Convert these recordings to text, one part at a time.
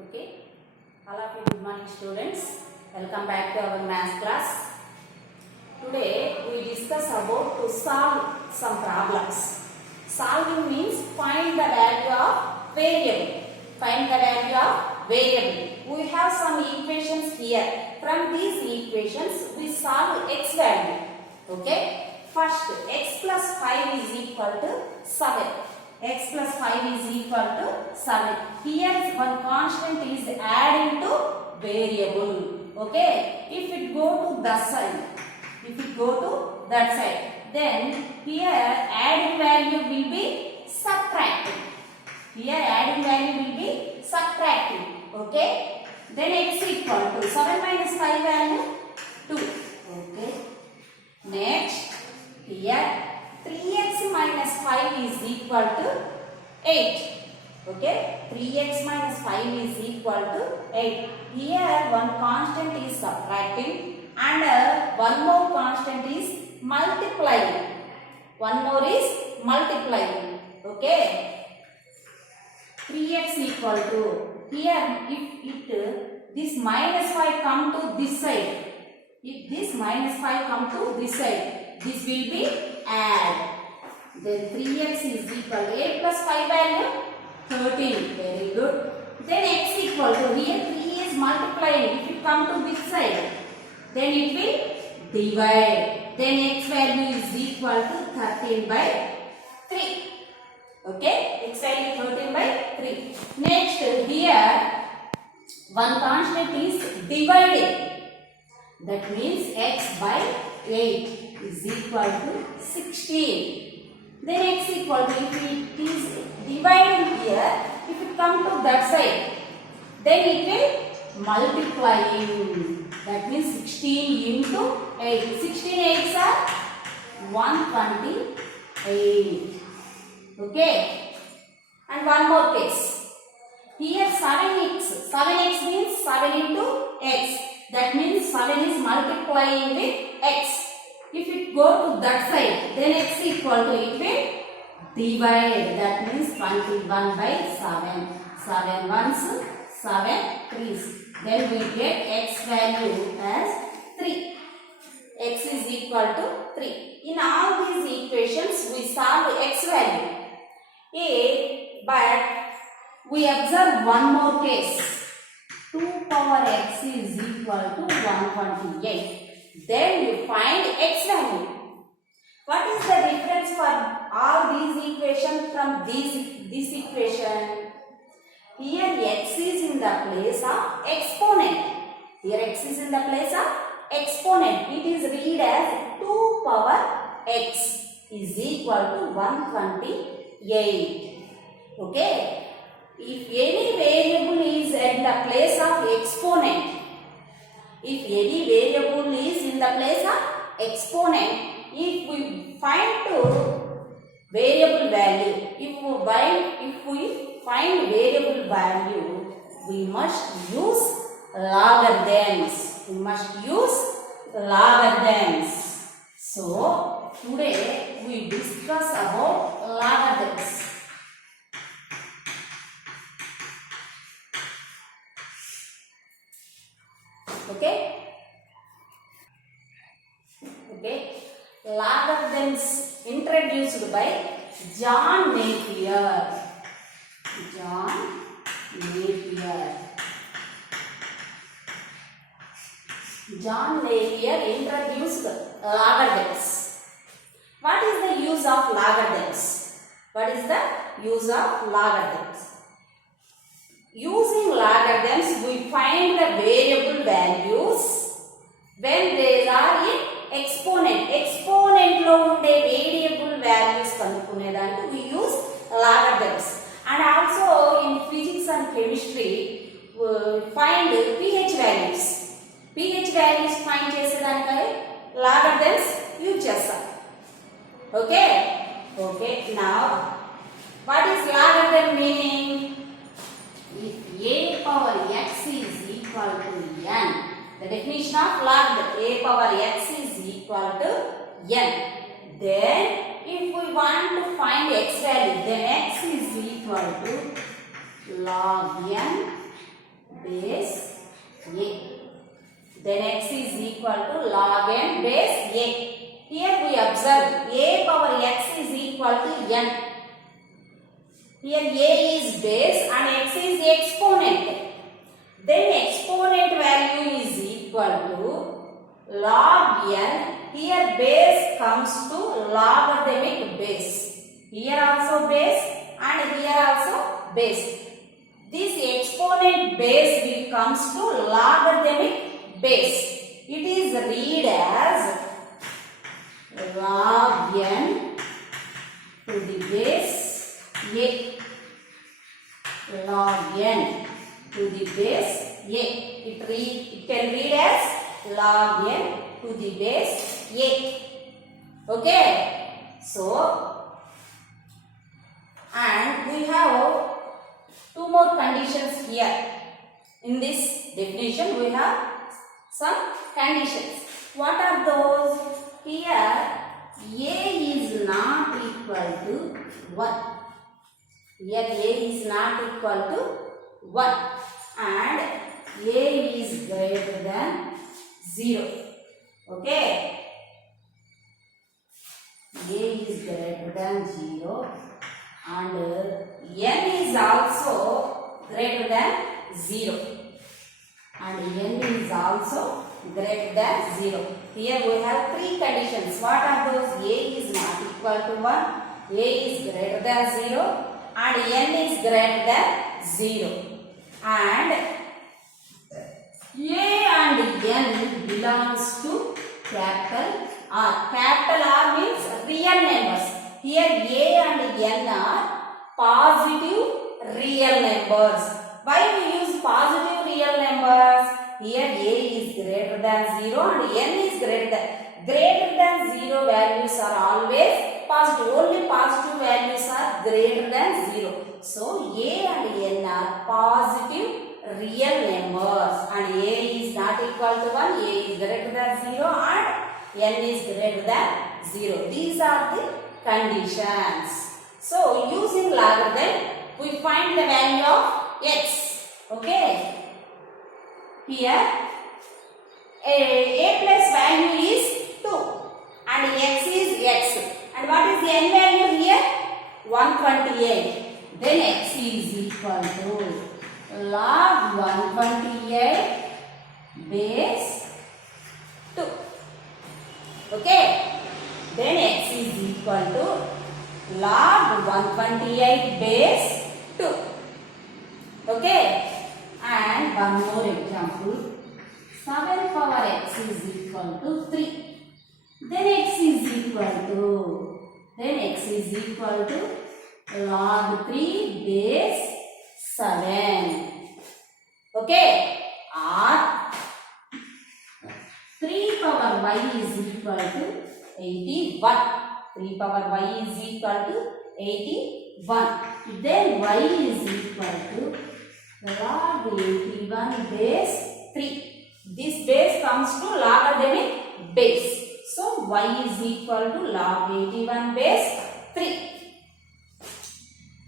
Okay, all of you good morning students. Welcome back to our math class. Today we discuss about to solve some problems. Solving means find the value of variable. Find the value of variable. We have some equations here. From these equations we solve x value. Okay. First, x plus 5 is equal to 7. X plus 5 is equal to 7. Here one constant is adding to variable. Okay. If it go to that side, then here adding value will be subtracting. Okay. Then x equal to 7 minus 5 value 2. Okay. Next, here 3x minus 5 is equal to 8. Okay, 3x minus 5 is equal to 8. Here one constant is subtracting and one more constant is multiplying. Okay, 3x equal to, here if this minus 5 come to this side, this will be add. Then 3x is equal to 8 plus 5 value 13. Very good. Then x equal to, here 3 is multiplying. If you come to this side, then it will divide. Then x value is equal to 13 by 3. Okay, x value 13 by 3. Next, here one constant is dividing. That means x by 8 is equal to 16. Then x equal to, if it is dividing here, if it come to that side, then it will multiplying. That means 16 into 8. 16 8s are 128. Okay. And one more case. Here 7x means 7 into x. That means 7 is multiplying with x. If it go to that side, then x equal to, it will divide. That means 21 by 7. 7 ones, 7 threes. Then we get x value as 3. X is equal to 3. In all these equations, we solve x value. But we observe one more case. 2 power x is equal to 128. Then you find x value. What is the difference for all these equations from this equation? Here x is in the place of exponent. It is read as 2 power x is equal to 128. Okay. If any variable is at the place of exponent, if we find variable value, if we find variable value, we must use logarithms. So today we discuss about logarithms. Okay. Logarithms introduced by John Napier. John Napier introduced logarithms. What is the use of logarithms? Using logarithms, we find the variable values when they are in exponent. Exponent lo unde variable values kanukunedaniki we use logarithms. And also in physics and chemistry, we find pH values. pH values find chesedaniki logarithms use chestam. Okay. Now, what is logarithm meaning? If a power x is equal to n, the definition of logarithm, a power x is equal to n. Then if we want to find x value, then x is equal to log n equal to log n base a. Here we observe a power x is equal to n. Here a is base and x is exponent. Then exponent value is equal to log n. Here base comes to logarithmic base. Here also base and here also base. This exponent base will comes to logarithmic base. It is read as log n to the base a. Log n to the base a. It can read as log n to the base a. Okay. So, and we have two more conditions here. In this definition, we have some conditions. What are those? Here, a is not equal to 1. Here, a is not equal to 1 and a is greater than 0. Okay? A is greater than 0 and n is also greater than 0 and n is also greater than 0. Here we have three conditions. What are those? A is not equal to 1, a is greater than 0 and n is greater than 0. And a and n belongs to capital R. Capital R means real numbers. Here a and n are positive real numbers. Why we use positive real numbers? Here a is greater than 0 and n is greater than 0 values are always positive. Only positive values are greater than 0. So a and n are positive real numbers and a is not equal to 1, a is greater than 0 and n is greater than 0. These are the conditions. So using logarithm, we find the value of x. Okay. Here a plus value is 2 and x is x. And what is the n value here? 128. Then x is equal to log 128 base 2. Okay. Then x is equal to log 128 base 2. Okay. And one more example. 7 power x is equal to 3. Then x is equal to log 3 base 7. Okay. Or 3 power y is equal to 81. 3 power y is equal to 81. Then y is equal to log 81 base 3. This base comes to logarithmic base. So y is equal to log 81 base 3.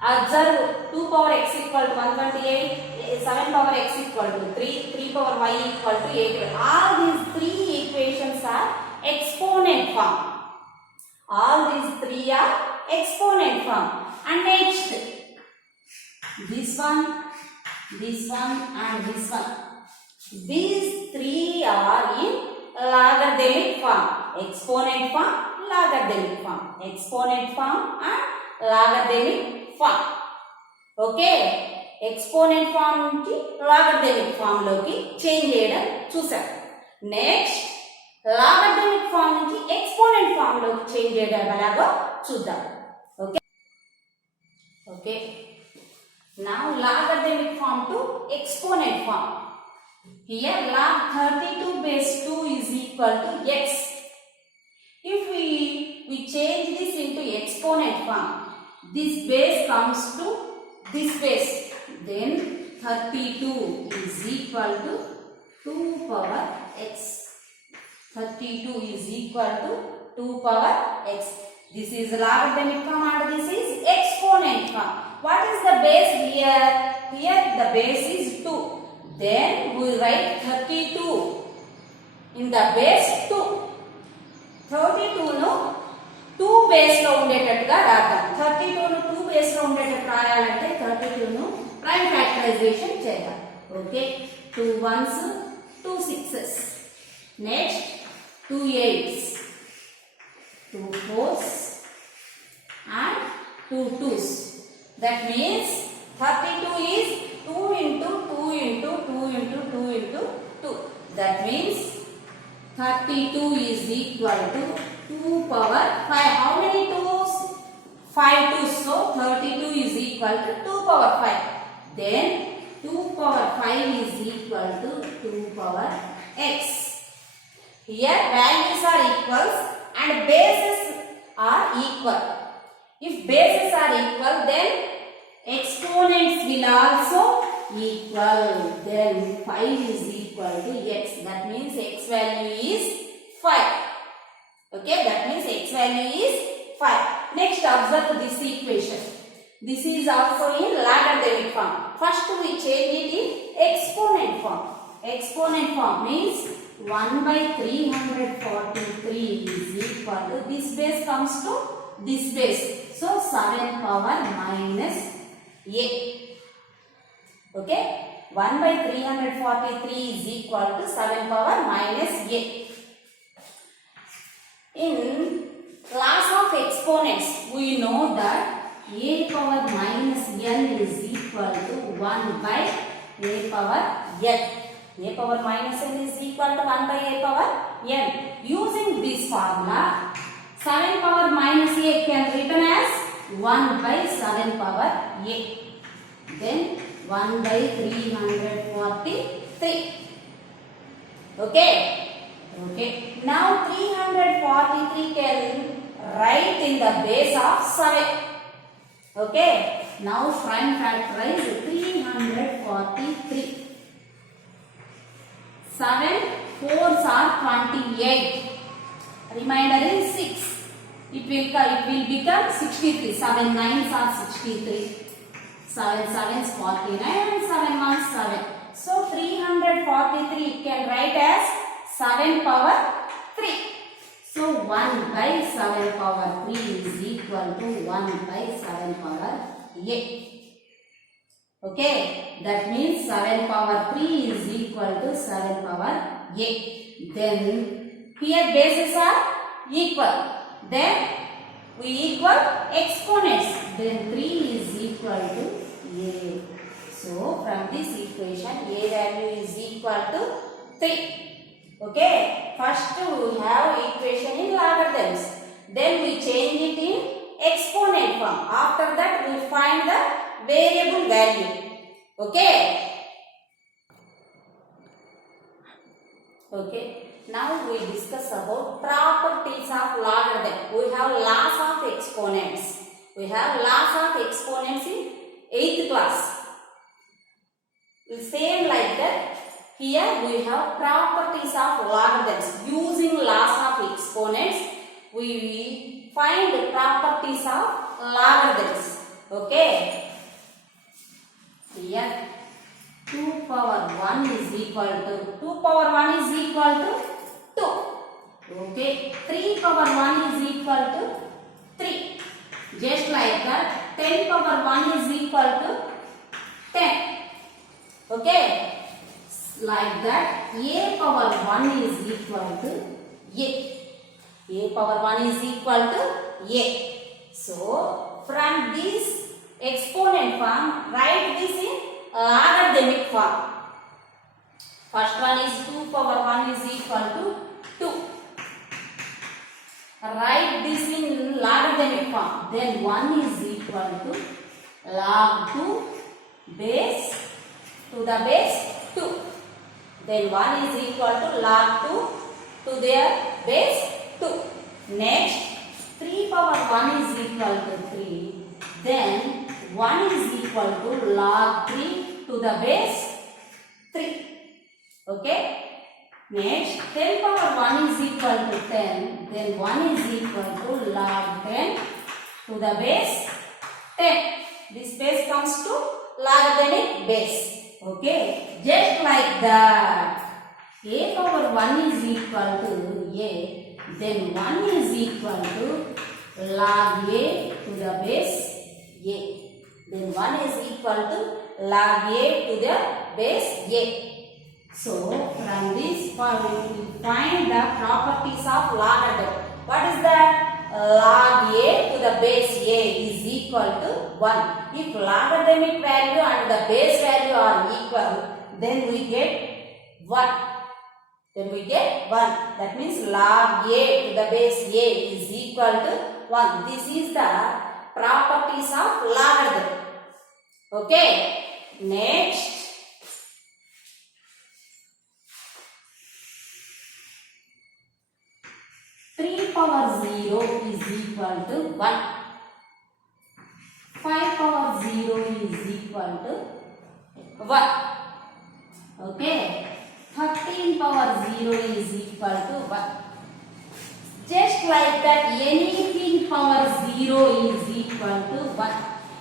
Observe 2 power x equal to 128, 7 power x equal to 3, 3 power y equal to 8. All these three equations are exponent form. All these three are exponent form. And next, this one and this one. These three are in logarithmic form. Exponent form, logarithmic form. Exponent form and logarithmic form. Okay. Exponent form nunchi logarithmic form loki change cheyadam chusam. Next, logarithmic form nunchi exponent form loki change cheyadam elago chuddam. Okay. Now logarithmic form to exponent form. Here log 32 base 2 is equal to x. If we change this into exponent form, this base comes to this base. Then 32 is equal to 2 power x. 32 is equal to 2 power x. This is logarithmic form and this is exponent form. What is the base here? Here the base is 2. Then we write 32 in the base 2. 32 ను 2 base లో ఉండేటట్టుగా రాద్దాం. 32 ను 2 base లో ఉండేటట్టు రాయాలంటే 32 ను prime factorisation చేద్దాం. Okay, 2 1s, 2 6s, next 2 8s, 2 4s and 2 2s. That means 32 is 2 into 2 into 2 into 2 into 2. That means 32 is equal to 2 power 5. How many 2's? 5 2's. So 32 is equal to 2 power 5. Then 2 power 5 is equal to 2 power x. Here values are equals and bases are equal. If bases are equal, then exponents will also equal. Then 5 is equal to x. That means x value is 5. Okay, that means x value is 5. Next, observe this equation. This is also in logarithmic form. First we change it in exponent form. Exponent form means 1 by 343 is equal to, this base comes to this base. So 7 power minus a. Okay, 1 by 343 is equal to 7 power minus a. In class of exponents, we know that a power minus n is equal to 1 by a power n. A power minus n is equal to 1 by a power n. Using this formula, 7 power minus a can written as 1 by 7 power a. Then 1 by 343. Okay. Okay. Now 343 can write in the base of 7. Okay. Now prime factorize 343. 7 4s are 28. Remainder is 6. It will become 63. 7 9s are 63. 7 7s 49 and 7 1s 7. So 343 it can write as 7 power 3. So 1 by 7 power 3 is equal to 1 by 7 power 8. Okay, that means 7 power 3 is equal to 7 power 8. Then here bases are equal. Then we equal exponents. Then 3 is equal to a. So from this equation a value is equal to 3. Okay, first we have equation in logarithms. Then we change it in exponent form. After that we find the variable value. Okay. Okay. Now we discuss about properties of logarithm. We have laws of exponents. We have laws of exponents in 8th class. Same like that. Here we have properties of logarithms. Using laws of exponents, we find the properties of logarithms. Okay. Here 2 power 1 is equal to 2 power 1 is equal to 2. Okay. 3 power 1 is equal to 3. Just like that, 10 power 1 is equal to 10. Okay. Like that, a power 1 is equal to a. A power 1 is equal to a. So from this exponent form, write this in logarithmic form. First one is 2 power 1 is equal to 2. Write this in logarithmic form. Then 1 is equal to log 2 base to the base 2. Then 1 is equal to log 2 to their base 2. Next, 3 power 1 is equal to 3. Then 1 is equal to log 3 to the base 3. Okay. Next, 10 power 1 is equal to 10. Then 1 is equal to log 10 to the base 10. This base comes to logarithmic base. Okay. Just like that. a power 1 is equal to a, then 1 is equal to log a to the base a. Then 1 is equal to log a to the base a. So from this we will find the properties of logarithm. What is that? Log a to the base a is equal to 1. If logarithmic value and the base value are equal, then we get 1. That means log a to the base a is equal to 1. This is the properties of logarithm. Okay. Next. 3 power 0 is equal to 1. 5 power 0 is equal to 1. Okay. 13 power 0 is equal to 1. Just like that, anything power 0 is equal to 1.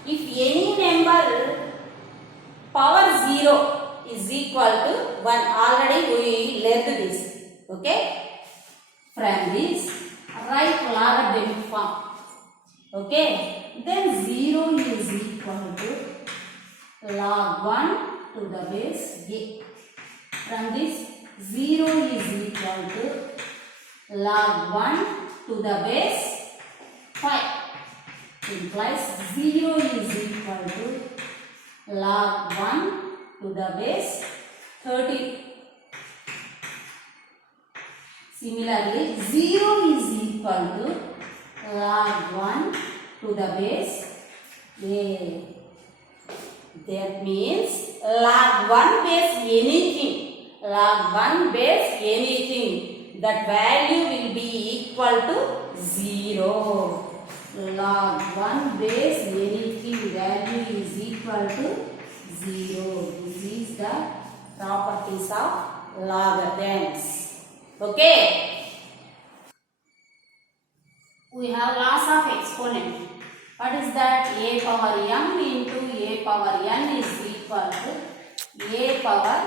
If any number power 0 is equal to 1, already we learned this. Okay. From this, write logarithmic form. Okay. Then 0 is equal to log 1 to the base a. From this, 0 is equal to log 1 to the base 5. Implies 0 is equal to log 1 to the base 30. Similarly, 0 is equal to log 1 to the base a. That means log 1 base anything. Log 1 base anything. That value will be equal to 0. Log 1 base anything value is equal to 0. This is the properties of logarithms. Okay. We have loss of exponent. What is that? A power m into a power n is equal to a power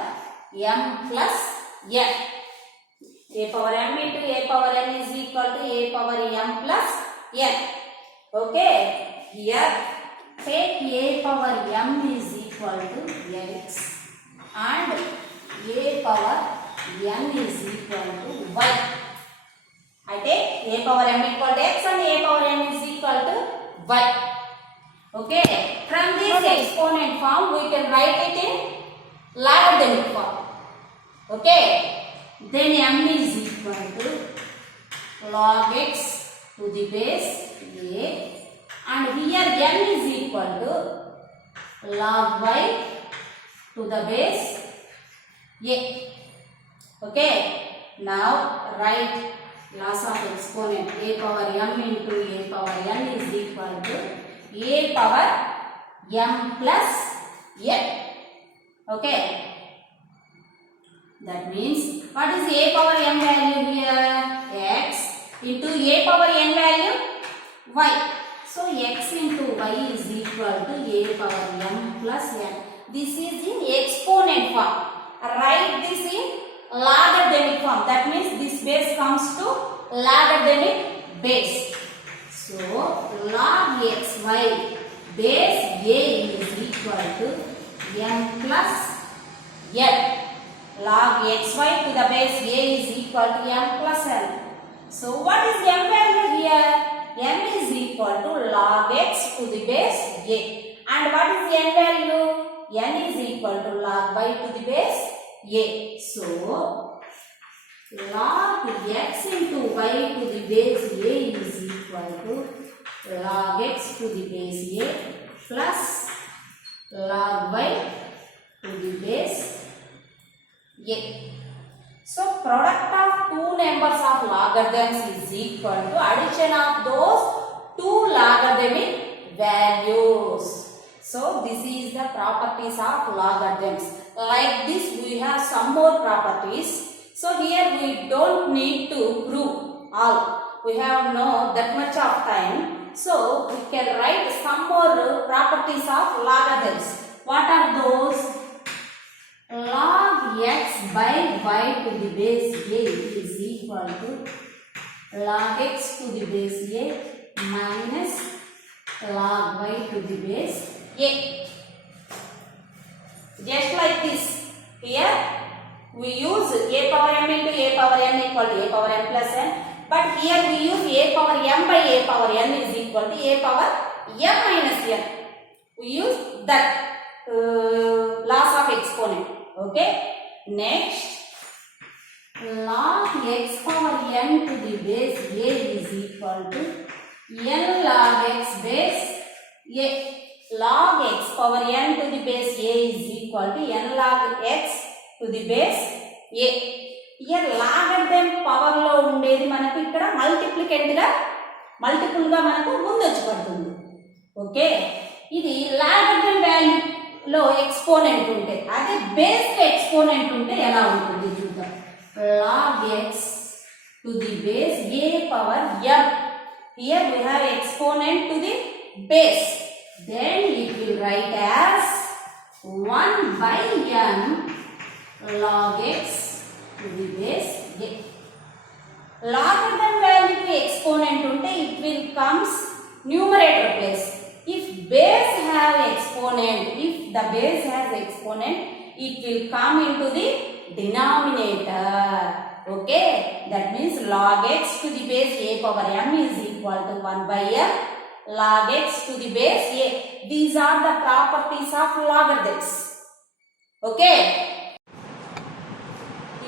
m plus n. A power m into a power n is equal to a power m plus n. Okay. Here take a power m is equal to x and a power n is equal to y. I take a power m equal to x and a power n is equal to y. Okay. From this exponent form we can write it in logarithmic form. Okay. Then m is equal to log x to the base a, and here n is equal to log y to the base a. Okay. Now write loss of exponent. A power m into a power n is equal to a power m plus n. Okay. That means what is a power m value here? X into a power n value y. So x into y is equal to a power m plus n. This is in exponent form. Write this in logarithmic form. That means this base comes to logarithmic base. So log xy base a is equal to m plus n. Log xy to the base a is equal to m plus n. So what is m value here? M is equal to log x to the base a. And what is n value? N is equal to log y to the base a. So log x into y to the base a is equal to log x to the base a plus log y to the base a. So product of two numbers of logarithms is equal to addition of those two logarithmic values. So this is the properties of logarithms. Like this we have some more properties. So here we don't need to prove all. We have no that much of time. So we can write some more properties of logarithms. What are those? Log x x by y to the base a is equal to log x to the base a minus log y to the base a. Just like this. Here we use a power m into a power n equal to a power m plus n. But here we use a power m by a power n is equal to a power m minus n. We use that laws of exponent. Okay. Next, log x power n to the base a is equal to n log x base a. Log x power n to the base a is equal to n log x to the base a. Here logarithm power లో ఉండేది మనకు ఇక్కడ మల్టిప్లికెంట్ గా multiple గా మనకు ముందు వచ్చి పడుతుంది. ఓకే, ఇది లాగర్థం వాల్యూ లో ఎక్స్పోనెంట్ ఉంటే, అదే బేస్ కి ఎక్స్పోనెంట్ ఉంటే ఎలా ఉంటుంది చూద్దాం. log x to the base a power m. Here we have exponent to the base. Then it will write as 1 by n log x to the base a. Logarithm value to exponent unte it will comes numerator place. If base have exponent, if the base has exponent, it will come into the denominator. Okay, that means log x to the base a power m is equal to 1 by m log x to the base a. These are the properties of logarithms. Okay.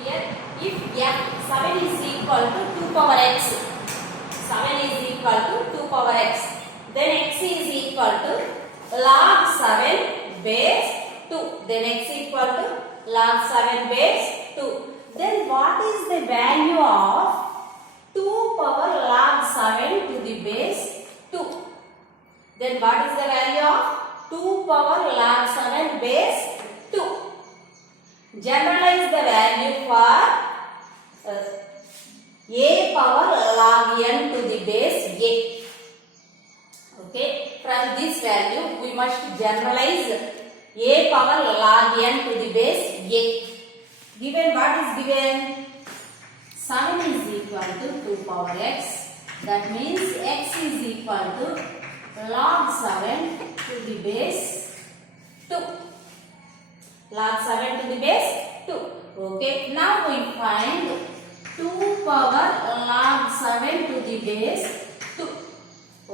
Here, if m7 is equal to 2 power x, 7 is equal to 2 power x, then x is equal to log 7 base 2. Then x equal to log 7 base 2. Then what is the value of 2 power log 7 to the base 2? Then what is the value of 2 power log 7 base 2? Generalize the value for a power log n to the base a. Okay, from this value we must generalize a power log n to the base a. Given what is given? 7 is equal to 2 power x. That means x is equal to log 7 to the base 2. Log 7 to the base 2. Okay, now we find 2 power log 7 to the base 2.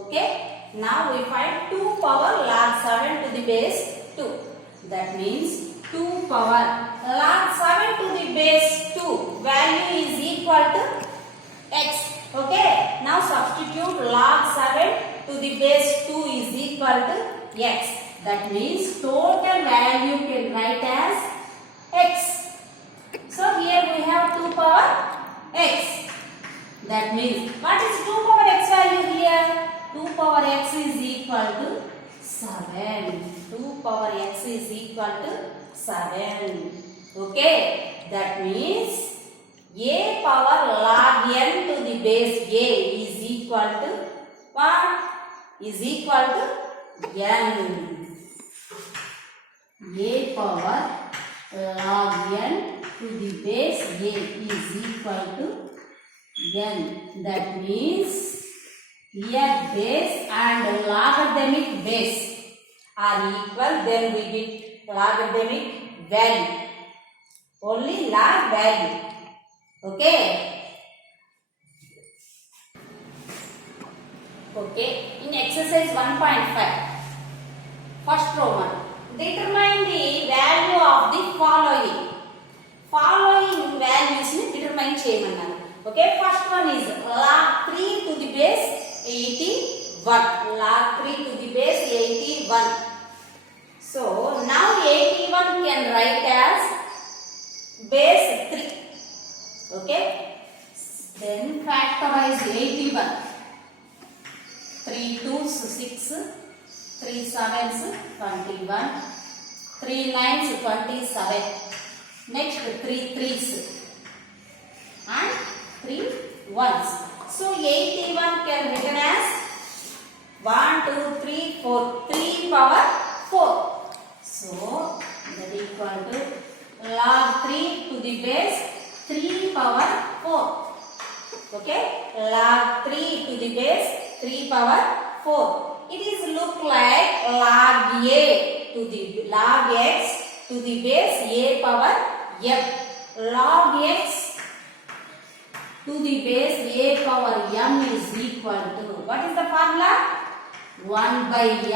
Okay, now we find 2 power log 7 to the base 2. That means 2 power log 7 to the base 2 value is equal to x. Okay, now substitute log 7 to the base 2 is equal to x. That means total value can write as x. So here we have 2 power x. That means what is 2 power x value here? 2 power x is equal to 7. 2 power x is equal to 7. Okay, that means a power log n to the base a is equal to what? Is equal to n. A power log n to the base a is equal to n. That means here base and logarithmic base are equal, then we get logarithmic value. Only log value. Okay. Okay. In exercise 1.5, first Roman, determine the value of the following. Following values ni determine cheyamannadu. Okay. First one is log 3 to the base 81. Log 3 to the base 81. So now 81 can write as base 3. Okay. Then factorize 81. 3 2s 6, 3 7s 21, 3 9s 27. Next 3 3s and 3 1s. So 81 can written as 1 2 3 4. 3 power 4. So that equal to log 3 to the base 3 power 4. Okay, log 3 to the base 3 power 4. It is look like log a to the log x to the base a power m. Log x to the base a power m is equal to, what is the formula? 1 by m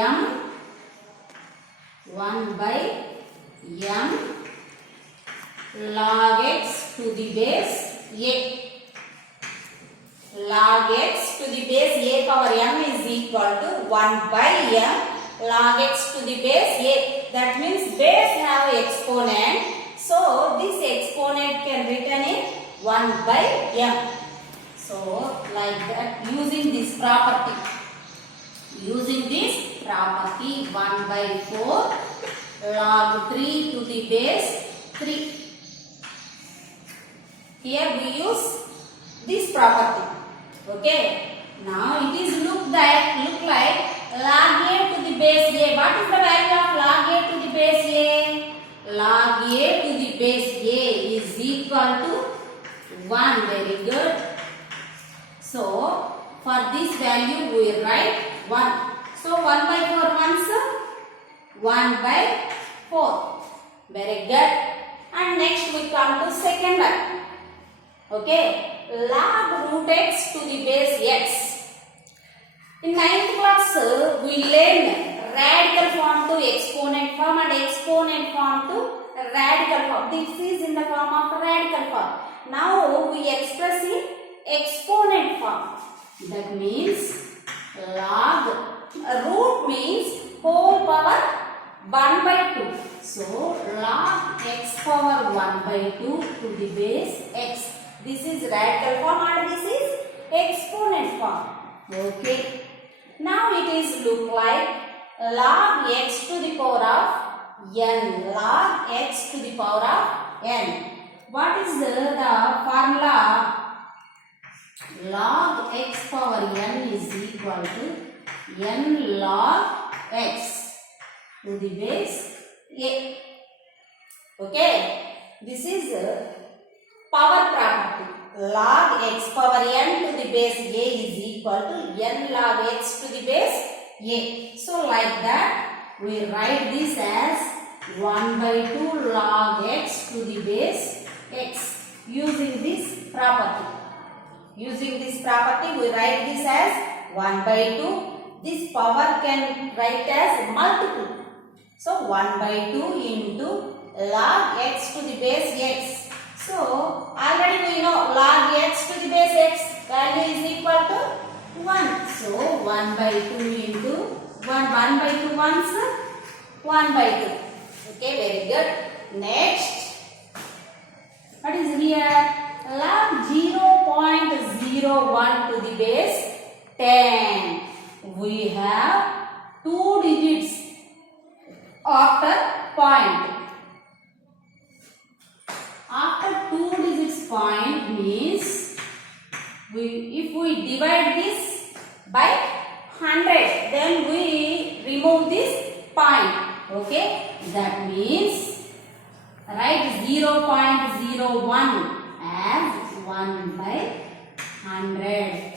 log x to the base a. Log x to the base a power m is equal to 1 by m log x to the base a. That means base have exponent. So this exponent can written in 1 by m. So like that, using this property. 1 by 4 log 3 to the base 3. Here we use this property. Okay. Now it is look like log a to the base a. What is the value of log a to the base a? Log a to the base a is equal to 1. Very good. So for this value we write 1. So 1 by 4 once 1 by 4. Very good. And next we come to second one. Okay, log root x to the base x. In 9th class we learn radical form to exponent form and exponent form to radical form. This is in the form of radical form. Now we express in exponent form. That means log root means whole power 1 by 2. So log x power 1 by 2 to the base x. This is radical form and this is exponent form. Okay. Now it is look like log x to the power of n. Log x to the power of n. What is the formula? Log x power n is equal to n log x to the base a. Okay. This is power property. Log x power n to the base a is equal to n log x to the base a. So like that we write this as 1 by 2 log x to the base x. Using this property. Using this property we write this as 1 by 2. This power can write as multiple. So 1 by 2 into log x to the base x. So already we know log x to the base x value is equal to 1. So 1 by 2 into 1 by 2 once 1 by 2. Okay, very good. Next, what is here? Log 0.01 to the base 10. We have 2 digits after point. After 2 digits point means if we divide this by 100, then we remove this point. Okay, that means write 0.01 as 1 by 100.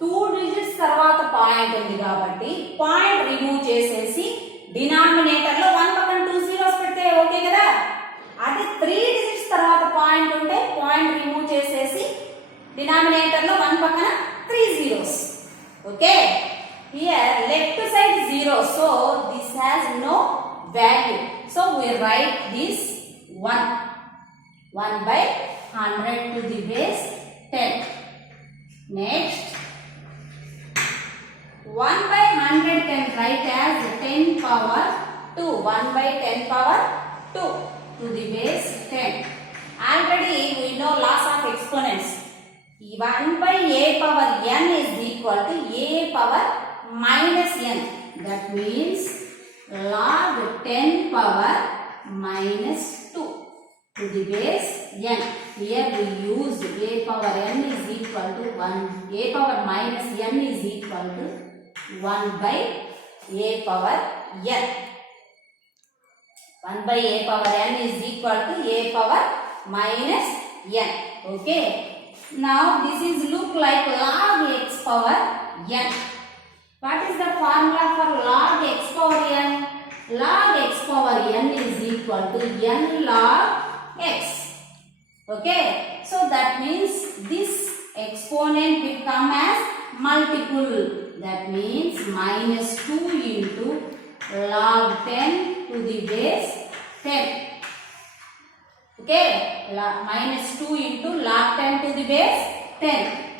2 digits తర్వాత point ఉంది కాబట్టి point remove చేసేసి denominator లో 1 పక్కన 2 zeros పెడితే okay కదా. అదే 3 digits తర్వాత పాయింట్ ఉంటే పాయింట్ రిమూవ్ చేసేసి డినామినేటర్ లో 1 పక్కన 3 zeros. Okay, here left side 0, so this has no value. So we write this 1 by 100 to the base 10. Next, 1 by 100 can write as 10 power 2. 1 by 10 power 2 to the base 10. Already we know laws of exponents. 1 by a power n is equal to a power minus n. That means log 10 power minus 2 to the base n. Here we use a power n is equal to 1. A power minus n is equal to 1 by a power n. 1 by a power n is equal to a power minus n. Okay. Now this is look like log x power n. What is the formula for log x power n? Log x power n is equal to n log x. Okay. So that means this exponent will come as multiple. That means minus 2 into log 10 to the base 10. Okay, minus 2 into log 10 to the base 10.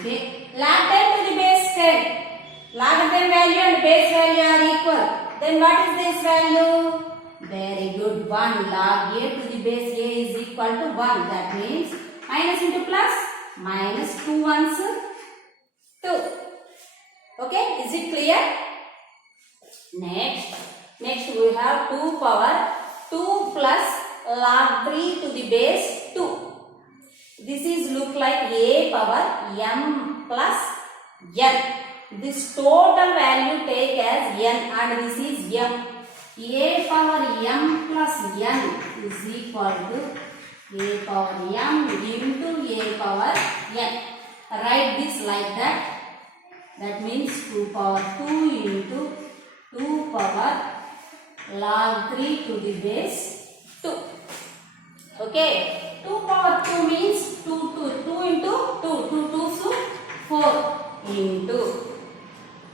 Okay, log 10 to the base 10. Log 10 value and base value are equal. Then what is this value? Very good. 1 log a to the base a is equal to 1. That means minus into plus, minus 2 ones 2. Okay, is it clear? Next we have 2 power 2 plus log 3 to the base 2. This is look like a power m plus n. This total value take as n and this is m. A power m plus n is equal to a power m into a power n. Write this like that. That means 2 power 2 into 2 power log 3 to the base 2. Okay. 2 power 2 means 2 into 2 2 so 4 into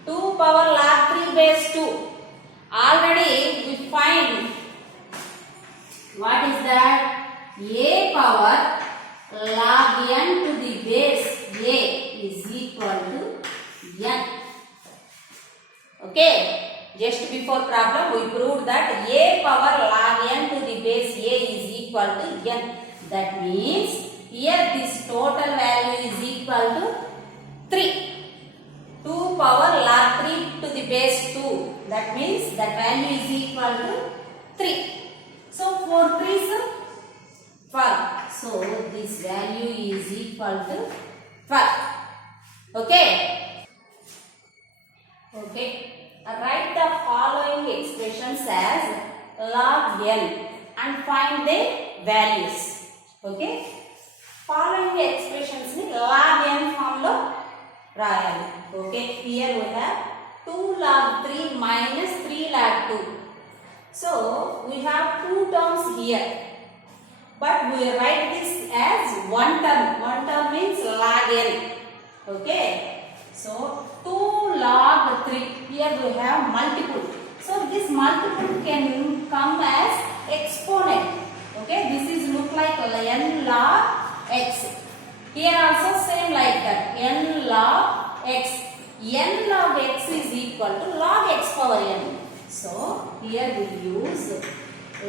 2 power log 3 base 2. Already we find what is that? A power log n to the base a is equal to n. Okay. Just before problem we proved that a power log n to the base a is equal to n. That means here this total value is equal to 3. 2 power log 3 to the base 2. That means that value is equal to 3. So 4 3s 12. So this value is equal to 12. Okay. Okay. Write the following expressions as log n and find their values. Okay. Following expressions ni log n form lo rayali. Okay. Here we have 2 log 3 minus 3 log 2. So we have 2 terms here. But we write this as one term. One term means log n. Okay. So 2 log 3. Here we have multiple. So this multiple can come as exponent. Okay. This is look like n log x. Here also same like that. N log x. N log x is equal to log x power n. So here we use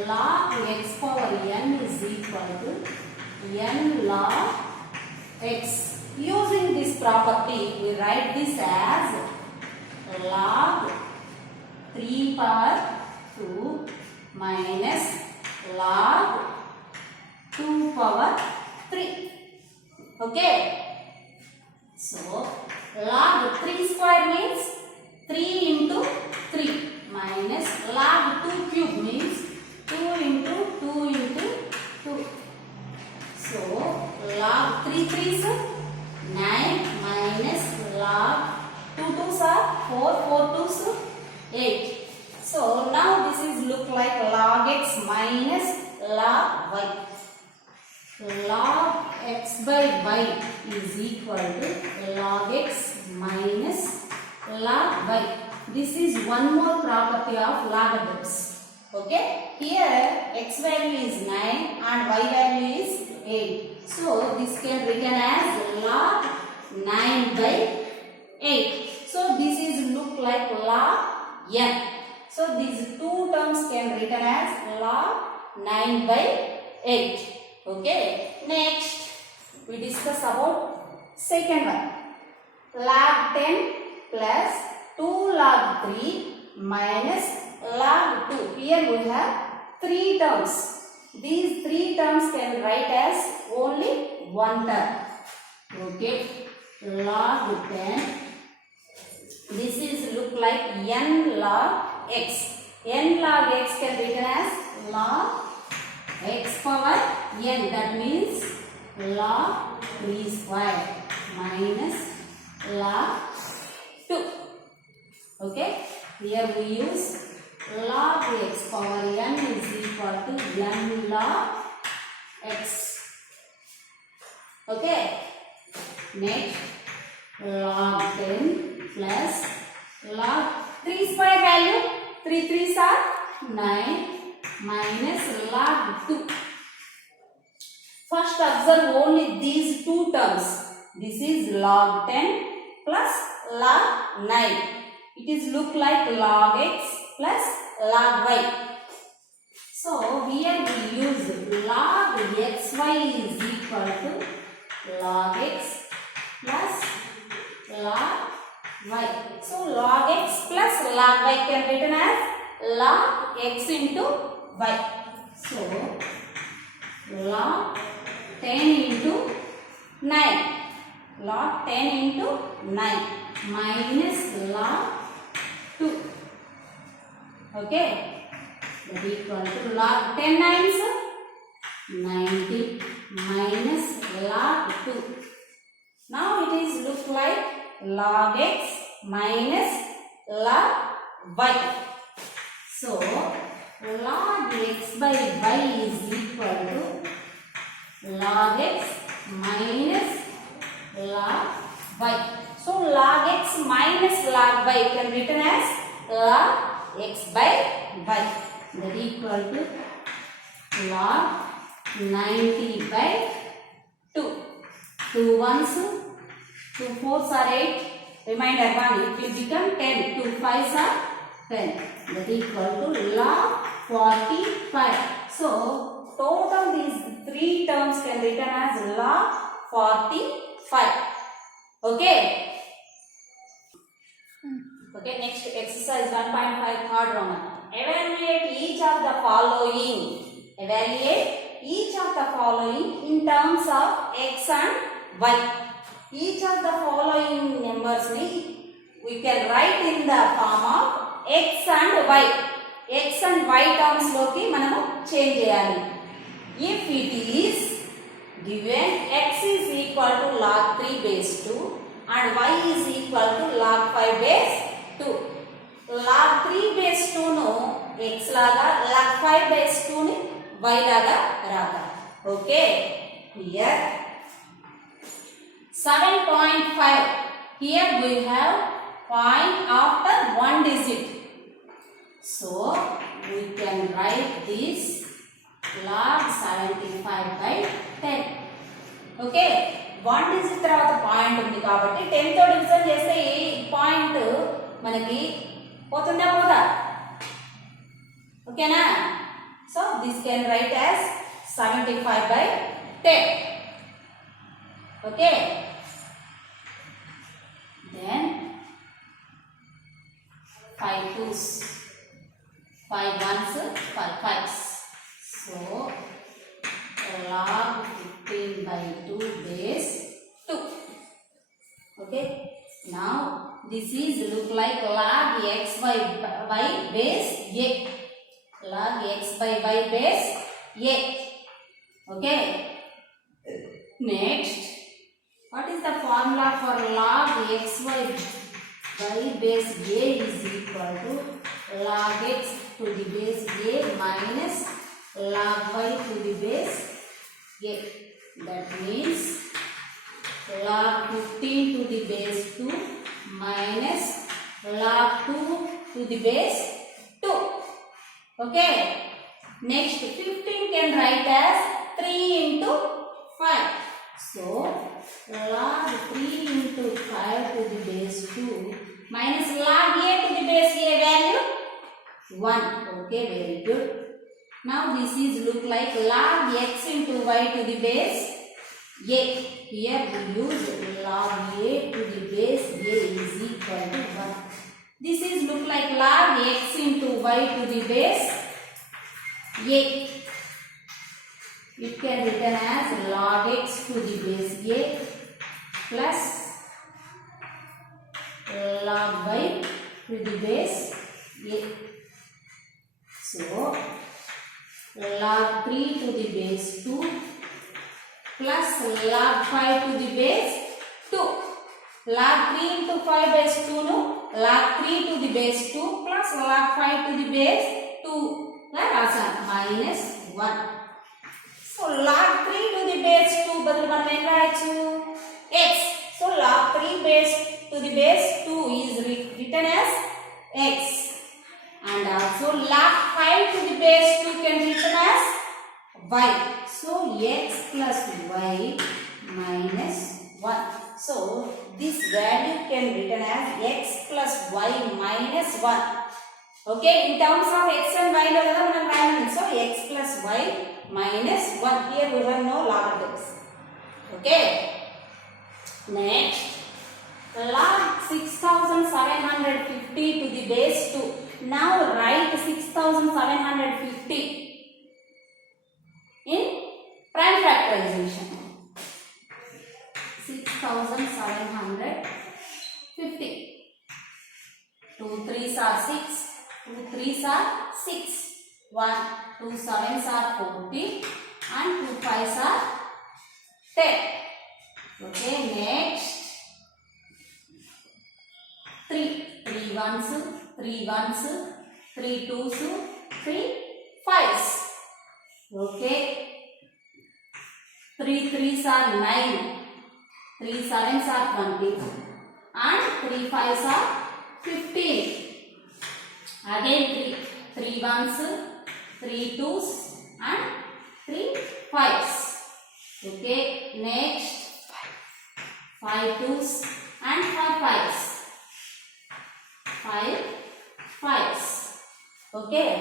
log x power n is equal to n log x. Using this property, we write this as log 3 power 2 minus log 2 power 3. Okay. So, log 3 square means 3 into 3 minus log 2 cube means 2 into 2 into 2. So, log 3 3s 9 minus log 2 2s are 4 4 2s 8. So now this is look like log x minus log y. Log x by y is equal to log x minus log y. This is one more property of logarithms. Okay. Here x value is 9 and y value is 8. So this can written as log 9 by 8. So this is look like log n. So these two terms can written as log 9 by 8. Okay. Next we discuss about second one. Log 10 plus 2 log 3 minus log 2. Here we have 3 terms. These 3 terms can write as only one term. Okay. Log 10. This is look like n log x. N log x can be written as log x power n, that means log 3 square minus log 2. Okay, here we use log x power n is equal to n log x. Okay, next log 10 plus log 3 square value, 3 3s are 9 minus log 2. First observe only these two terms. This is log 10 plus log 9. It is look like log x plus log y. So here we use log xy is equal to log x plus log y. So log x plus log y can be written as log x into y. So log 10 into 9. Log 10 into 9 minus log 2. Okay. That equal to log 10 nines 90 minus log 2. Now it is look like log x minus log y. So log x by y is equal to log x minus log y. So log x minus log y can be written as log x by y. That equal to log 90 by 2. 2 ones, 2 fours are 8. Remainder 1. It will become 10. 2 fives are 10. That equal to log 45. So total these three terms can be written as log 45. Okay. Okay. Next exercise 1.5 third Roman. Evaluate each of the following. Evaluate each of the following in terms of x and y. Each of the following numbers we can write in the form of x and y. X and y terms loki manamu change cheyali. If it is given x is equal to log 3 base 2 and y is equal to log 5 base 2. Log 3 base 2 ను x laga, log 5 base 2 ni y laga raga. Okay. Here 7.5. Here we have point after one digit. So we can write this log 75 by 10. Okay. One digit తర్వాత point ఉంది కాబట్టి 10 తో division చేస్తే ఈ point మనకి పోతుందా పోదా? ఓకేనా? So this can write as 75 by 10. Okay. Then 5 twos, 5 ones, 5 fives. So log 15 by 2 base 2. Okay. Now this is look like log x by y base a. Log x by y base a. Okay. Next, what is the formula for log xy by base a is equal to log x to the base a minus log y to the base a. That means log 15 to the base 2 minus log 2 to the base 2. Okay. Next 15 can write as 3 into 5. So log 3 into 5 to the base 2 minus log a to the base a value 1. Okay, very good. Now this is look like log x into y to the base a. Here we use log a to the base a is equal to 1. This is look like log x into y to the base a. It can be written as log x to the base a plus log y to the base a. So log 3 to the base 2 plus log 5 to the base 2. Log 3 into 5 base 2 no, log 3 to the base 2 plus log 5 to the base 2 minus 1. So log 3 to the base 2 बदल मन में रायचु x. So log 3 base to the base 2 is written as x, and also log 5 to the base 2 can be written as y. So x plus y minus 1. So this value can be written as x plus y minus 1. Okay, in terms of x and y, so x plus y minus 1. Here we have no logarithms. Okay. Next, log 6750 to the base 2. Now write 6750 in prime factorization. 6750. 2 3s are 6. 2 3s are 6. 1 2 7s are 40 and 2 5s are 10. Okay, next 3 ones, 3 ones, 3 twos, 3 5s. Okay, 3 3s are 9, 3 7s are 20 and 3 5s are 15. Again 3 ones, 3 twos and 3 5s. Okay, next 5 twos and 5 5s. 5 5s. Okay,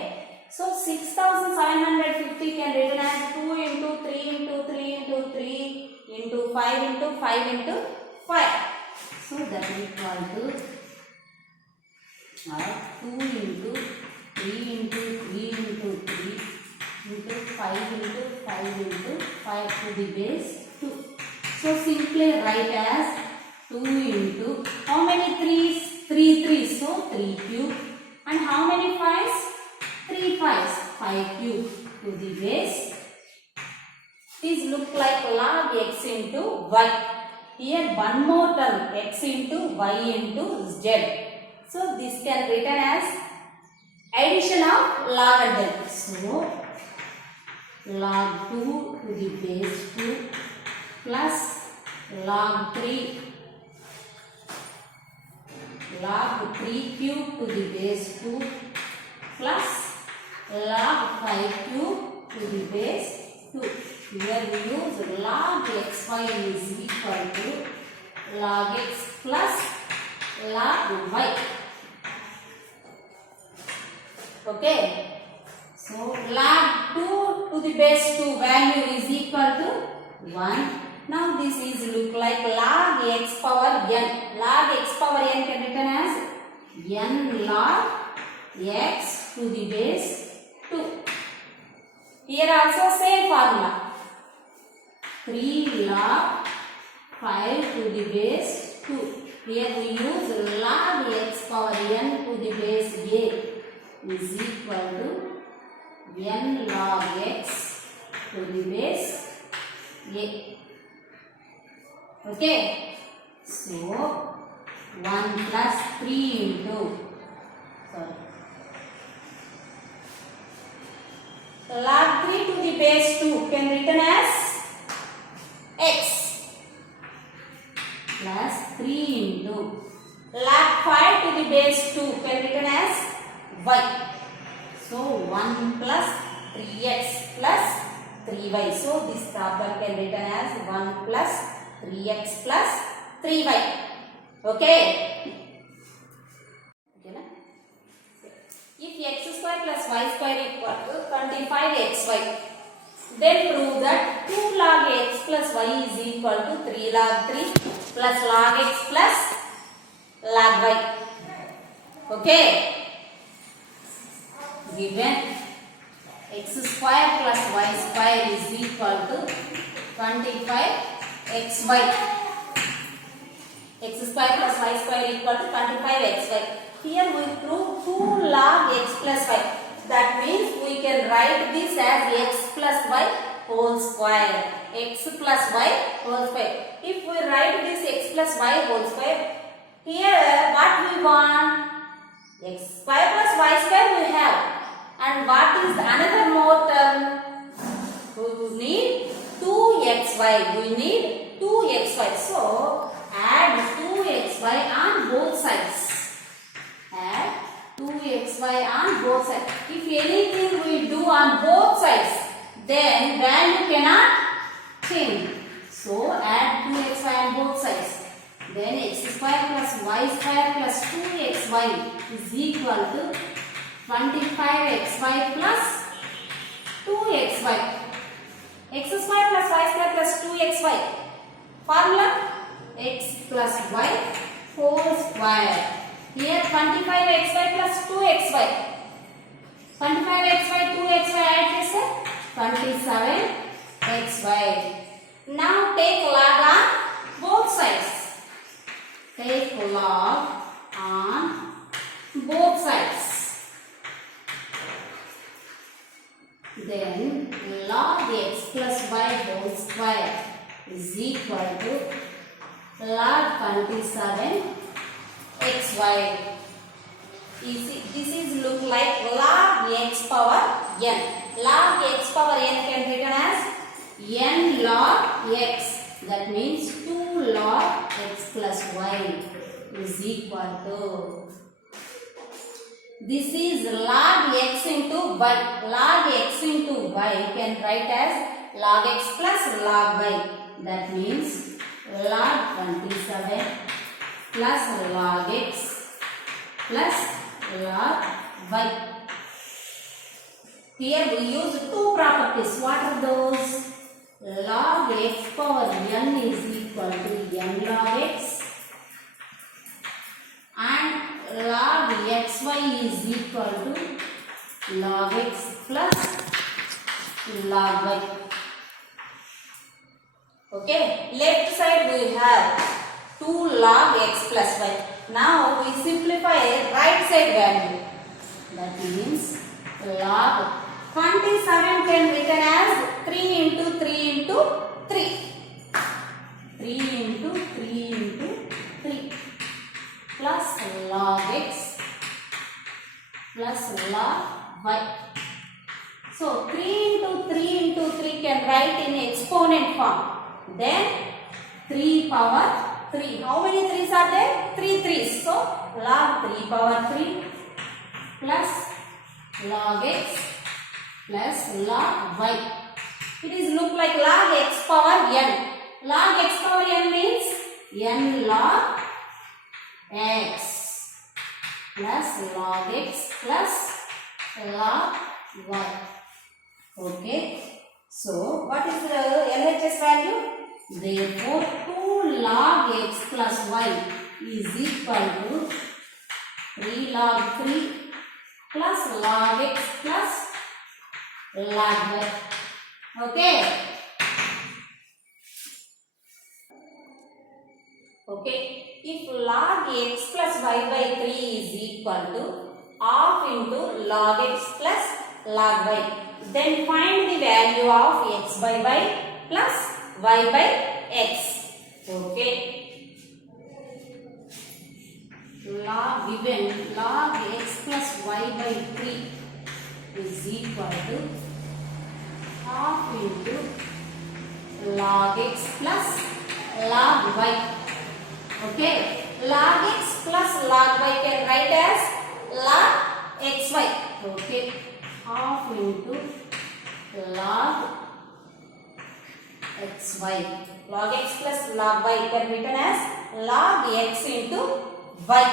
so 6750 can be written as 2 into 3 into 3 into 3 into 5 into 5 into 5. So that is equal to 2 into 3 into 3 into 3 into 5 into 5 into 5 to the base 2. So simply write as 2 into, how many 3s? 3 3s, so 3 cube. And how many 5s? 3 5s, 5 cube to the base. This look like log x into y. Here one more term, x into y into z. So this can be written as addition of logarithm. So log 2 to the base 2 plus log 3 cube to the base 2 plus log 5 cube to the base 2. Here we use log xy is equal to log x plus log y. Okay. So log 2 to the base 2 value is equal to 1. Now this is look like log x power n. Log x power n can be written as n log x to the base 2. Here also same formula. 3 log 5 to the base 2. Here we use log x power n to the base a is equal to n log x to the base a. Okay, so 1 plus 3 into, log 3 to the base 2 can be written as x plus 3 into log 5 to the base 2 can be written as y. So 1 plus 3x plus 3y. So this problem can be written as 1 plus 3x plus 3y. Okay. If x square plus y square equal to 25xy, then prove that 2 log x plus y is equal to 3 log 3 plus log x plus log y. Okay. Given x square plus y square is equal to 25xy. X square plus y square equal to 25xy. Here we prove 2 log x plus y. That means we can write this as x plus y whole square. X plus y whole square. If we write this x plus y whole square, here what we want? X square plus y square we have. And what is another more term? We need 2xy. We need 2xy. So add 2xy on both sides. Add 2xy on both sides. If anything we do on both sides, then value cannot change. So add 2xy on both sides. Then x square plus y square plus 2xy is equal to 25xy plus 2xy. X square plus y square plus 2xy. Formula x plus y whole square. Here 25xy plus 2xy. 25xy 2xy add this 27xy. Now take log on both sides. Take log on both sides. Then log x plus y whole square is equal to log 27 xy. This is look like log x power n. Log x power n can be written as n log x. That means 2 log x plus y is equal to. This is log x into y. Log x into y can write as log x plus log y. That means log 27 plus log x plus log y. Here we use two properties. What are those? Log x power n is equal to n log x and log xy is equal to log x plus log y. Okay, left side we have 2 log x plus y. Now we simplify right side value. That means log 27 can be written as 3 into 3 into 3. 3 into 3 into 3 plus log x plus log y. So 3 into 3 into 3 can write in exponent form. Then 3 power 3. How many 3's are there? 3 3's. So log 3 power 3 plus log x plus log y. It is look like log x power n. Log x power n means n log x plus log x plus log y. Okay. So what is the LHS value? Therefore 2 log x plus y is equal to 3 log 3 plus log x plus log y. Okay. Okay. If log x plus y by 3 is equal to half into log x plus log y, then find the value of x by y plus y by x. Okay. Given log x plus y by 3 is equal to half into log x plus log y. Okay. Log x plus log y can write as log xy. Okay. Half into log xy. Log x plus log y can be written as log x into y.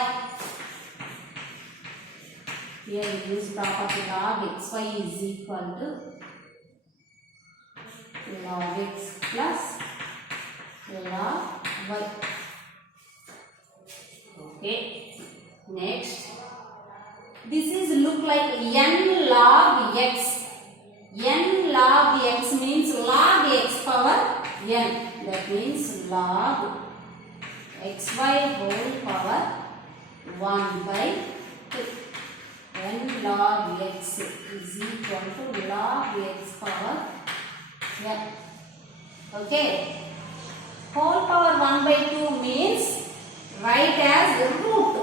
Here we use property log xy is equal to log x plus log y. Okay. Next, this is look like n log x. N log x means log x power n. That means log xy whole power 1 by 2. n log x is equal to log x power n. Okay. Whole power 1 by 2 means write as root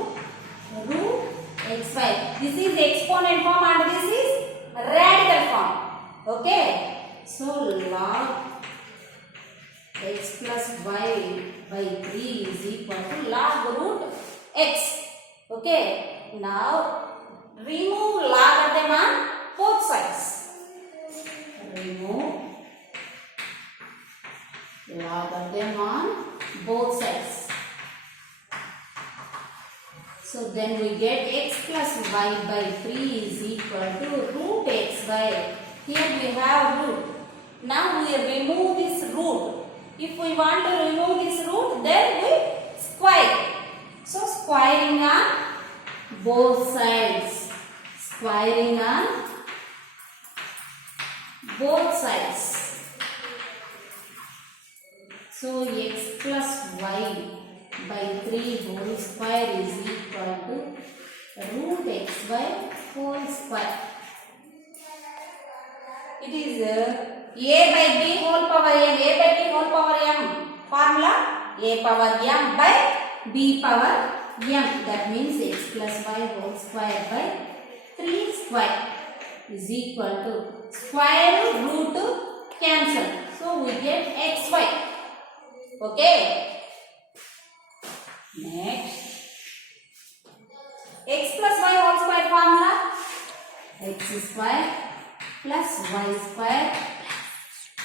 xy. This is exponent form and this is radical form. Okay. So log x plus y by 3 is equal to log root x. Okay. Now remove log of them on both sides. Remove log of them on both sides. So then we get x plus y by 3 is equal to root xy. Here we have root. Now we remove this root. If we want to remove this root, then we square. So squaring on both sides. Squaring on both sides. So x plus y by 3 whole square is equal to root xy whole square. It is a by b whole power m. A by b whole power m. Formula a power m by b power m. That means x plus y whole square by 3 square is equal to square root cancel. So we get xy. Okay. Next, x plus y whole square formula, x square plus y square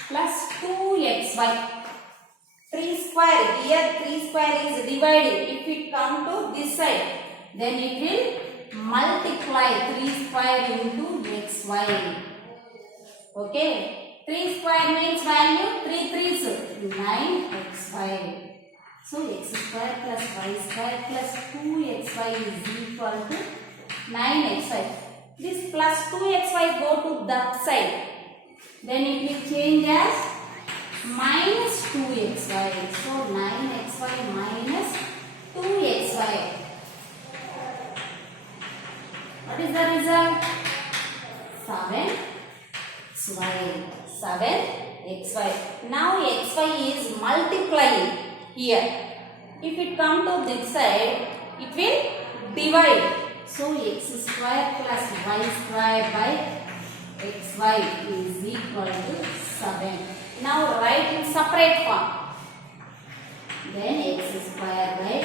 plus 2xy. 3 square, here 3 square is divided. If it come to this side, then it will multiply 3 square into xy. Okay, 3 square means value 3 3s 9xy. So x square plus y square plus 2xy is equal to 9xy. This plus 2xy go to that side. Then it will change as minus 2xy. So 9xy minus 2xy. What is the result? 7xy. Now xy is multiplying here. If it come to this side, it will divide. So x square plus y square by xy is equal to 7. Now write in separate form. Then x square by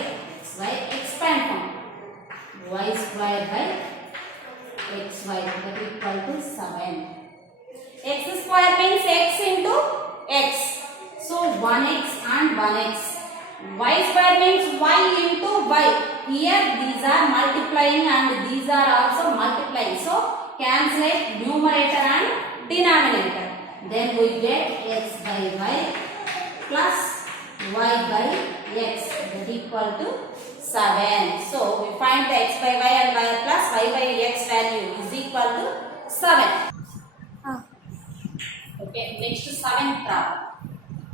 xy expand form. Y square by xy that equal to 7. X square means x into x. So 1x and 1x. Y square means y into y. Here these are multiplying and these are also multiplying. So cancel numerator and denominator. Then we get x by y plus y by x that equal to 7. So we find the x by y and y plus y by x value is equal to 7. Okay, next 7th problem.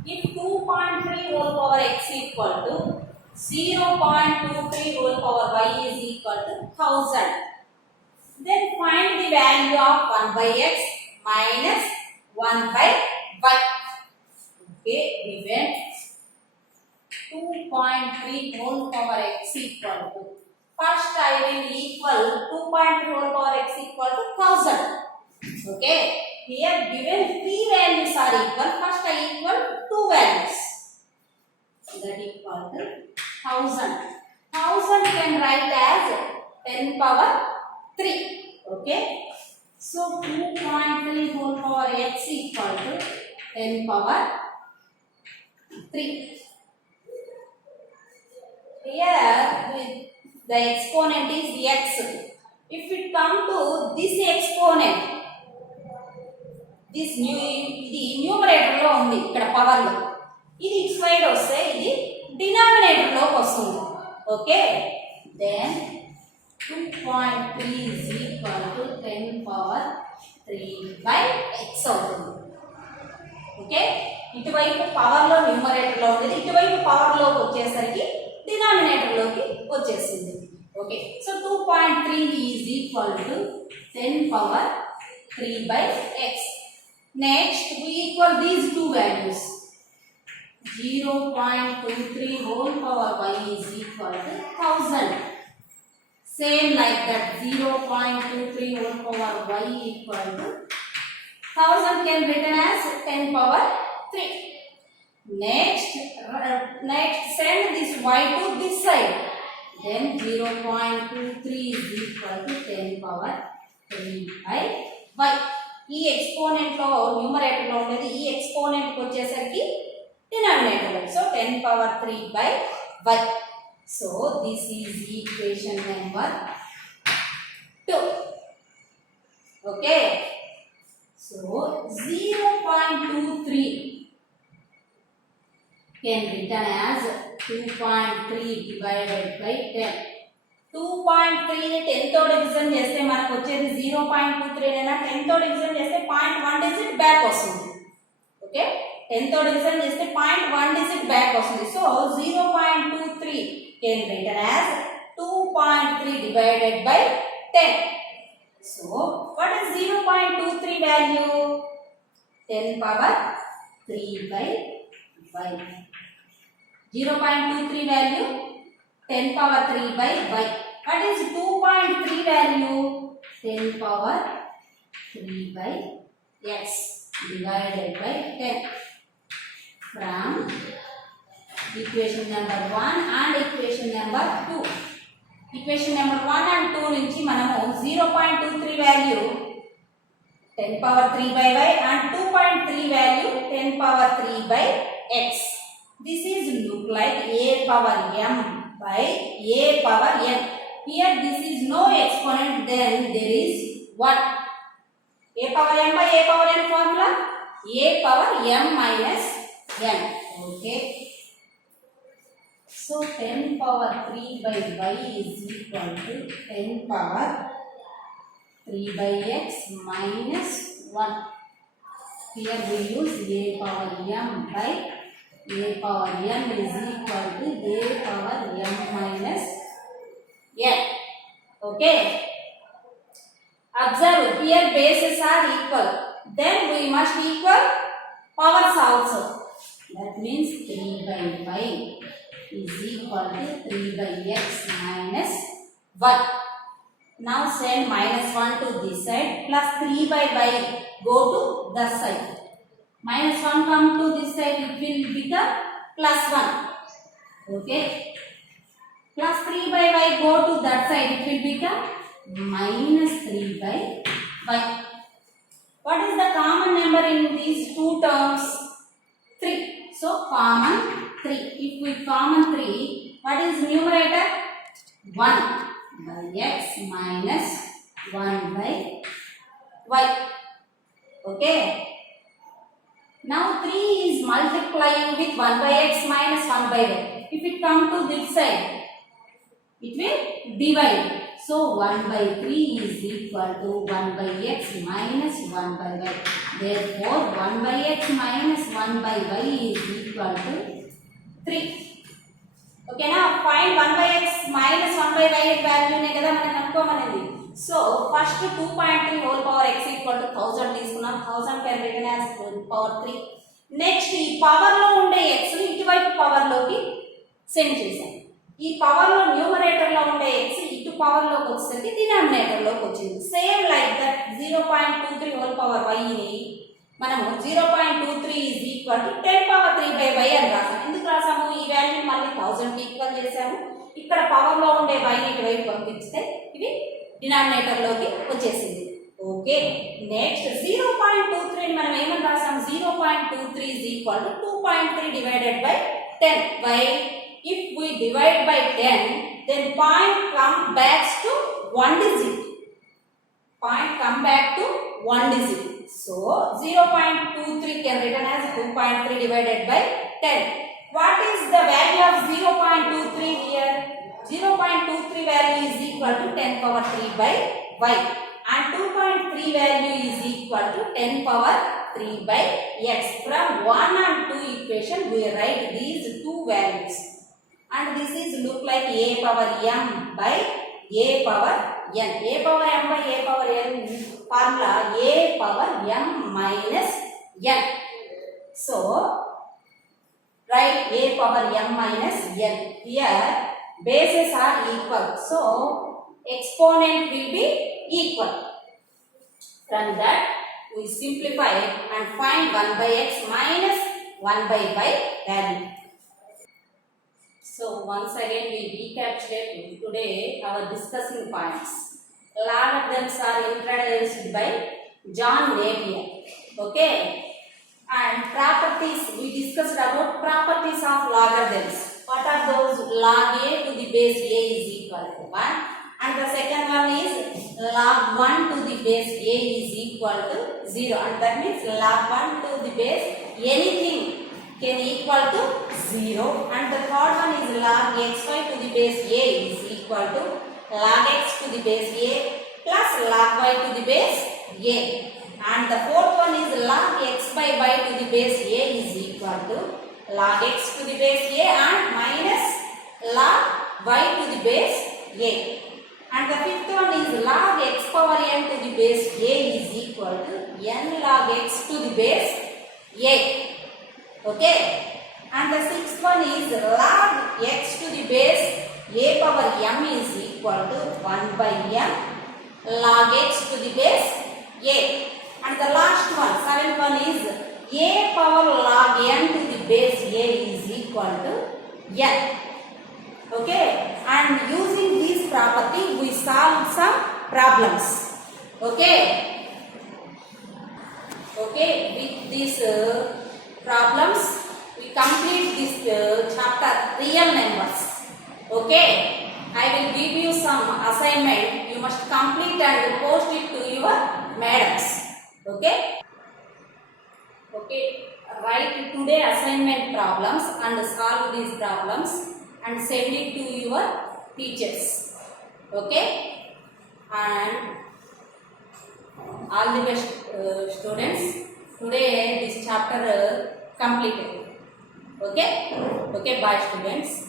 If 2.3 whole power x equal to 0.23 whole power y is equal to 1000, then find the value of 1 by x minus 1 by y. Okay, given 2.3 whole power x equal to, first I will equal 2.3 whole power x equal to 1000. Okay, here given 3 values are equal, first I equal 2 values. That equal to 1000. 1000 can write as 10 power 3. Okay, so 2.3 whole power x equal to 10 power 3. Here the exponent is x. If it come to this exponent, this ఇది numerator లో ఉంది, ఇక్కడ power లో ఇది ఇటు side వస్తే ఇది denominator లోకి వస్తుంది. Okay, then 2.3 is equal to 10 power 3 by x అవుతుంది. ఓకే, ఇటువైపు పవర్ లో న్యూమరేటర్ లో ఉండేది ఇటువైపు పవర్ లోకి వచ్చేసరికి డినామినేటర్ లోకి వచ్చేసింది. Okay, so 2.3 is equal to 10 power 3 by x. Next, we equal these two values. 0.23 whole power y is equal to 1000. Same like that, 0.23 whole power y equal to 1000 can written as 10 power 3. Next send this y to this side. Then 0.23 is equal to 10 power 3 by y. ఈ exponent లో numerator లో ఉండేది ఈ exponent కి వచ్చేసరికి denominator లో, so 10 power 3 by y. So this is equation number 2. Okay, so 0.23 can written as 2.3 divided by 10. 2.3 ని 10 తో డివిజన్ చేస్తే మనకు వచ్చేది 0.23 అయినా 10 తో డివిజన్ చేస్తే 0.1 డిజిట్ బ్యాక్ వస్తుంది. ఓకే, 10 తో డివిజన్ చేస్తే 0.1 డిజిట్ బ్యాక్ వస్తుంది. So 0.23 can written as 2.3 divided by 10. So what is 0.23 value? 10 power 3 by y. 0.23 value 10 power 3 by y. What is 2.3 value? 10 power 3 by x divided by 10. From equation number 1 and equation number 2. Equation number 1 and 2 నుంచి మనము 0.23 value 10 power 3 by y and 2.3 value 10 power 3 by x. This is look like a power m by a power n. Here this is no exponent, then there is what? A power m by a power n formula? A power m minus n. Okay. So 10 power 3 by y is equal to 10 power 3 by x minus 1. Here we use a power m by a power n is equal to a power m minus n. Okay. Observe, here bases are equal. Then we must equal powers also. That means 3 by y is equal to 3 by x minus 1. Now send minus 1 to this side, plus 3 by y go to this side. Minus 1 come to this side, it will become plus 1. Okay. Plus 3 by y go to that side, it will become minus 3 by y. What is the common number in these two terms? 3. So common 3. If we common 3, what is numerator? 1 by x minus 1 by y. Okay. Now 3 is multiplying with 1 by x minus 1 by y. If it come to this side, it will divide. So 1 by 3 is equal to 1 by x minus 1 by y. Therefore 1 by x minus 1 by y is equal to 3. Okay, now find 1 by x minus 1 by y value ne kada మనం కనుక్కోమనేది. So first 2.3 whole power x equal to 1000 తీసుకున్నాం. 1000 can written as power 3. Next ఈ power లో ఉండే x ని ఇటువైపు power లోకి send చేశాం. ఈ పవర్ లో న్యూమరేటర్ లో ఉండే x ఇటు పవర్ లోకి వచ్చేసరికి డినామినేటర్ లోకి వచ్చింది. Same like that 0.23 whole power y ని మనము 0.23 is equal to 10 power 3 by y అని రాసాము. ఎందుకు రాసాము? ఈ వాల్యూ మళ్ళీ 1000 కి ఈక్వల్ చేసాము. ఇక్కడ పవర్ లో ఉండే y ని ఇటువైపు పంపిస్తే ఇది డినామినేటర్ లోకి వచ్చేసింది. ఓకే, నెక్స్ట్ 0.23 ని మనం ఏమని రాసాం? 0.23 is equal to 2.3 divided by 10. Why? If we divide by 10, then point come back to 1 digit. Point come back to 1 digit. So 0.23 can written as 2.3 divided by 10. What is the value of 0.23 here? 0.23 value is equal to 10 power 3 by y. And 2.3 value is equal to 10 power 3 by x. From 1 and 2 equation we write these two values. And this is look like a power m by a power n. A power m by a power n formula a power m minus n. So write a power m minus n. Here bases are equal, so exponent will be equal. From that we simplify and find 1 by x minus 1 by y value. So once again we recapitulate today our discussing points. Logarithms are introduced by John Napier. Okay, and properties, we discussed about properties of logarithms. What are those? Log a to the base a is equal to 1, and the second one is log 1 to the base a is equal to 0, and that means log 1 to the base anything can equal to 0, and the third one is log xy to the base a is equal to log x to the base a plus log y to the base a, and the fourth one is log x by y to the base a is equal to log x to the base a and minus log y to the base a, and the fifth one is log x power n to the base a is equal to n log x to the base a. Okay, and the sixth one is log x to the base a power m is equal to 1 by m log x to the base a, and the last one, seventh one is a power log n to the base a is equal to n. Okay, and using this property we solve some problems. Okay, with these problems we complete this chapter real numbers. Okay, I will give you some assignment, you must complete and post it to your madams. Okay, write today assignment problems and solve these problems and send it to your teachers. Okay, and all the best students. Today this chapter completed. Okay, bye students.